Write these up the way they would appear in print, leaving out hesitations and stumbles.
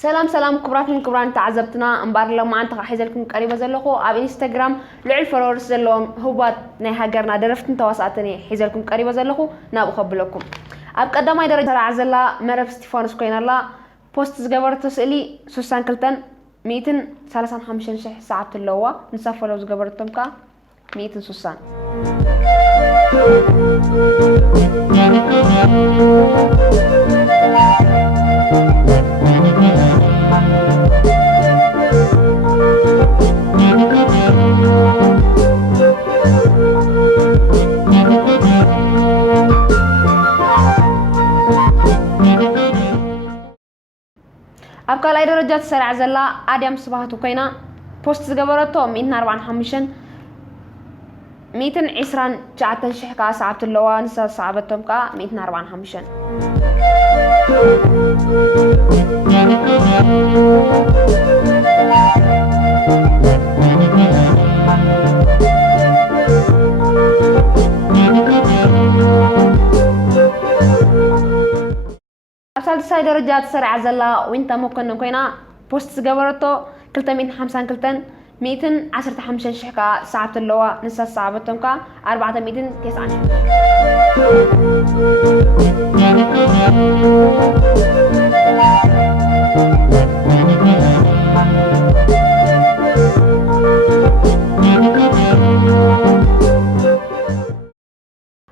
سلام كبراتن كبران تعذبتنا انبار لما انت حيزلكم قريبه زلخو اب انستغرام لعل فلورس زلهم هوبات ناي هاجرنا درفتن تواساتني حيزلكم قريبه زلخو نابو خبلكم اب قداماي درجه عزلا مرف ستيفانوس كوينالا بوست زغبرت تسالي 62 135 ساعه اللوا نسافروا زغبرتم كا 160 أبقى لاي درجات سرع زلا آدم صباحتو كينا بوست زغبرتو 145 120 جاعتن شحكا ساعة اللوا نسا صعبتهم كا 145 أبسال ساي درجات سرع زلا وانت ممكن نكوينا بوست زغبرتو 352 115 شحكا ساعة اللوا نسا صعبتهم كا 409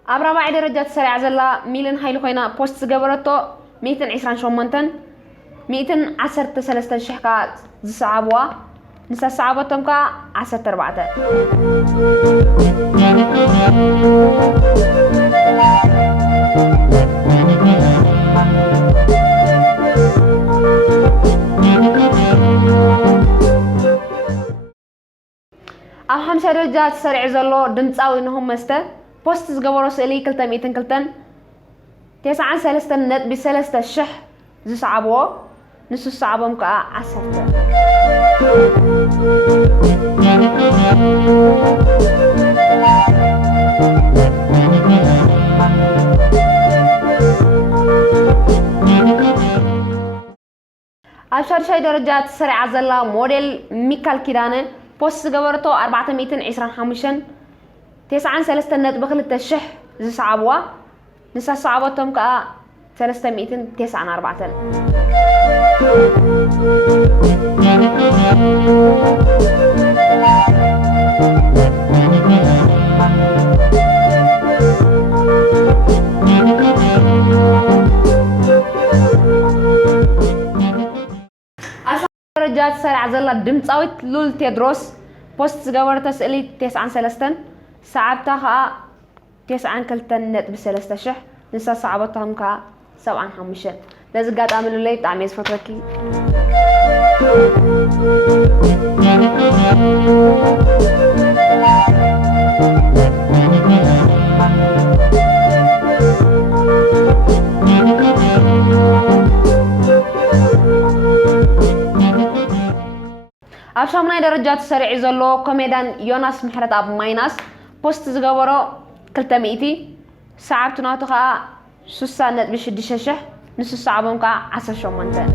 أبرا درجات سريع زلا ميلن هايلو خوينا بوست زغبرتو 128 113 شحكا زصعبوا نسا صعبتهم كا 14 أو 5 درجات سريع زلو دمصاوي نهم مسته بوست زغبرو سالي 202 93 نت بسلسته شح زصعبوا نسو صعبهم كا 10 أشهر شي درجات سريع زلا موديل ميكال كيدانه بوست زغبرتو 425 93 نت بخلت الشح زصعبوا نسا صعبتهم كا 349 درجات سرع زلا دمصاويت لول تيدروس بوست زغبرت سالي 93 ساعتها 92 نت بسلسته شح نسا صعبتهم كا 75 لازم قاعد اعمل لي بتاع ميز فتركي أبشامنا درجات سريع زلو كوميدان يوناس محرت أب مايناس بوست زغبرو 300 ساعة تناتخا سوسا نت بشدي ششح نسو صعبهم كا 10 شومنتن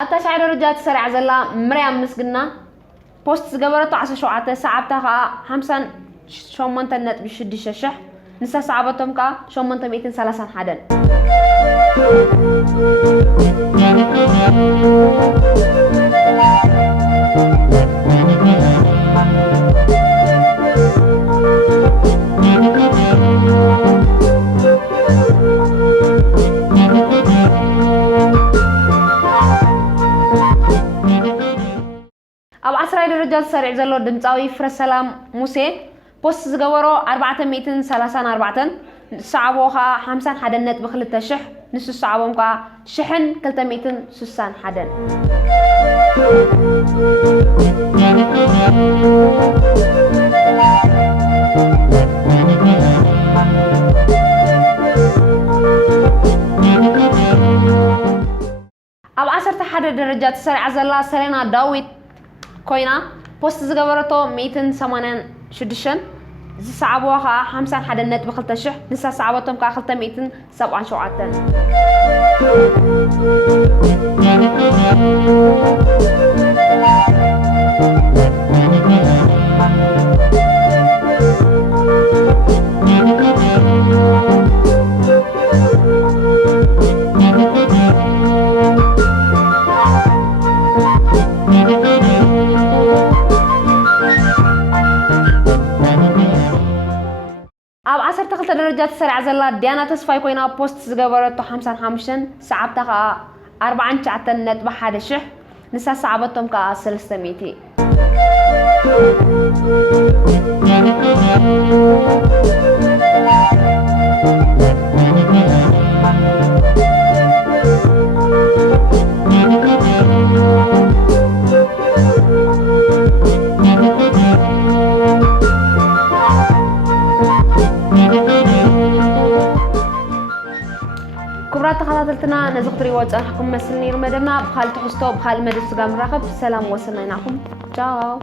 أتشعر درجات سريع زلا مريم مسجنا بوست زغبرتو 10 ساعة 5 شومنتن نت بشدي ششح نسا صعبتهم كا شومنتن 230 حدن أب 10 درجات سريع زلو دمصاوي فرسلام موسى بوست زغبرو 434 صعبوها 50 حدن نت بخلت شح نسو صعبهم كا شحن 360 حدن أب 10 حد درجات سريع زلا سرينا داويت ኮይና ፖስት ዝገበረቶ 186 ዝሰዓብዋ ከዓ 51.200 ንሳ ሰዓበቶም ከዓ 277 ኣብ 12 ደረጃ ተሰሪዓ ዘላ ዲያና ተስፋይ ኮይና ፖስት ዝገበረቶ 55 ሰዓብታ ከዓ 49.1 ንሳ ሰዓበቶም ከዓ 300 كبرات تخاطرتنا نزقتري وجه حكم مسلني رمضان بخال تحستو بخال مدرسة جام راقب سلام وصلنا نعكم تشاو